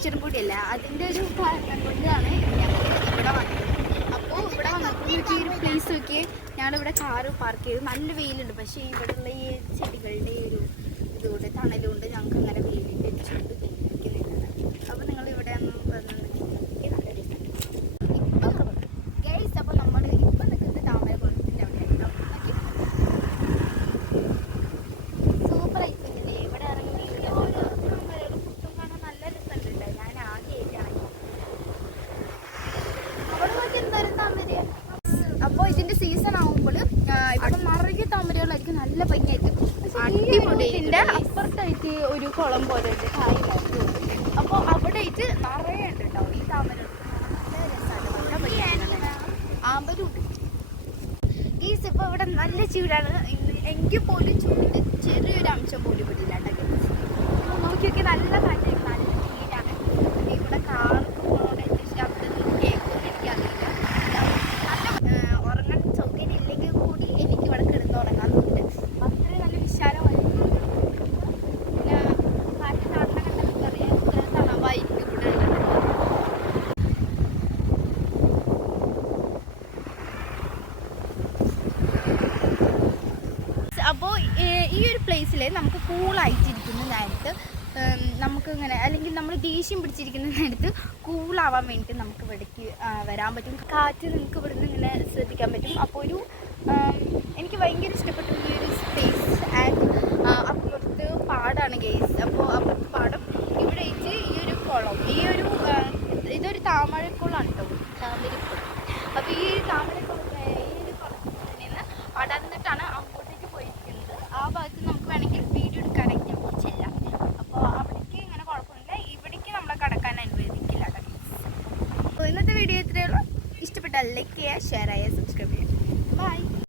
മോയ്സ്ചറും കൂടിയല്ല, അതിൻ്റെ ഒരു കാരണം കൊണ്ടാണ് ഞങ്ങൾ ഇവിടെ വന്നത്. അപ്പോൾ ഇവിടെ വന്നപ്പോൾ ഈ ഒരു പ്ലേസ് നോക്കിയേ, ഞങ്ങളിവിടെ കാറ് പാർക്ക് ചെയ്തു. നല്ല വെയിലുണ്ട്, പക്ഷേ ഇവിടെയുള്ള ഈ ചെടികളുടെ ഒരു ഇതുകൊണ്ട് തണലുകൊണ്ട് ഞങ്ങൾക്ക് അങ്ങനെ വെയിൽ ലഭിച്ചുകൊണ്ട് ഇരിക്കുന്നില്ല. അപ്പോൾ നിങ്ങൾ ഇവിടെ ഒന്ന് വന്നിട്ടുണ്ടെങ്കിൽ നല്ല രസമുണ്ട്. ഇപ്പം ഗൈസ്, അപ്പോൾ നമ്മൾ ഇപ്പം നിൽക്കുന്നത് താമരക്കുളത്തിൻ്റെ അവിടെയാണ്. സൂപ്പർ ആയിട്ടില്ലേ ഇവിടെ ഇറങ്ങി പുട്ടും കാണാൻ നല്ല രസമുണ്ട്. ഞാൻ ആദ്യമായിട്ടാണ് അവിടെ നോക്കി എന്തായാലും താമര. അപ്പോൾ ഇതിൻ്റെ സീസൺ ആകുമ്പോൾ ഇവിടെ നിറയെ താമരകളായിരിക്കും, നല്ല ഭംഗിയായിരിക്കും. ഇതിൻ്റെ അപ്പുറത്തായിട്ട് ഒരു കുളം പോലെ ഉണ്ട്, കായലായിട്ട്. അപ്പോൾ അവിടെ ആയിട്ട് നിറയെ ഉണ്ട് കേട്ടോ ഈ താമര. നല്ല രസമാണ്, ആമ്പലുണ്ട്. ഈ ഇപ്പോൾ ഇവിടെ നല്ല ചൂടാണ്, എങ്കിൽ പോലും ചൂടിൻ്റെ ചെറിയൊരു അംശം പോലും ഇവിടെ ഇല്ലാണ്ടൊക്കെ. നോക്കിയൊക്കെ നല്ല കാറ്റായിരിക്കും, നല്ല ചൂടാണ്. ഇവിടെ കാർക്ക് പോകണോണ്ട് ശബ്ദത്തിൽ കേൾക്കുമെന്ന് എനിക്കറിയില്ല. നല്ല ഉറങ്ങാൻ സൗകര്യം ഇല്ലെങ്കിൽ കൂടി എനിക്ക് ഇവിടെ കിടന്ന് ഉറങ്ങാറുണ്ട്. അത്രയും നല്ല വിശാലമായിരിക്കും. പിന്നെ കാറ്റ് കാണണം കണ്ടൊക്കെ അറിയാം, ഇത്ര തണവായിരിക്കും ഇവിടെ ഉള്ളത്. അപ്പോൾ ഈ ഒരു പ്ലേസിൽ നമുക്ക് കൂളായിട്ടിരിക്കുന്ന നേരത്ത് നമുക്ക് ഇങ്ങനെ, അല്ലെങ്കിൽ നമ്മൾ ദേഷ്യം പിടിച്ചിരിക്കുന്ന നേരത്ത് കൂളാവാൻ വേണ്ടിയിട്ട് നമുക്ക് ഇവിടേക്ക് വരാൻ പറ്റും. കാറ്റ് നിങ്ങൾക്ക് ഇവിടുന്ന് ഇങ്ങനെ ശ്രദ്ധിക്കാൻ പറ്റും. അപ്പോൾ ഒരു എനിക്ക് ഭയങ്കര ഇഷ്ടപ്പെട്ടു ഈ ഒരു സ്പേസ്. ആൻഡ് അപ്പുറത്ത് പാടാണ് ഗെയ്സ്. അപ്പോൾ അപ്പുറത്ത് പാടം, ഇവിടെ ഈ ഒരു കുളം, ഇതൊരു താമരക്കുളമാണ് കേട്ടോ, താമരക്കുളം. അപ്പോൾ ഈ താമരക്കുളത്തെ ഈ ഒരു കുളത്തിൽ നിന്ന് പടർന്നിട്ടാണ് അങ്ങോട്ടേക്ക് പോയിരിക്കുന്നത്. ആ ഭാഗത്ത് നമുക്ക് വേണമെങ്കിൽ വീഡിയോ എടുക്കാനായിട്ട് നമുക്ക് ചെല്ലാം. അപ്പോൾ അവിടേക്ക് ഇങ്ങനെ കുഴപ്പമൊന്നുമില്ല, ഇവിടേക്ക് നമ്മളെ കടക്കാൻ അനുവദിക്കില്ല കേട്ടോ. അപ്പോൾ ഇന്നത്തെ വീഡിയോ ഇത്രയേ ഉള്ളൂ. ഇഷ്ടപ്പെട്ടാൽ ലൈക്ക് ചെയ്യുക, ഷെയർ ചെയ്യുക, സബ്സ്ക്രൈബ് ചെയ്യുക. ബൈ.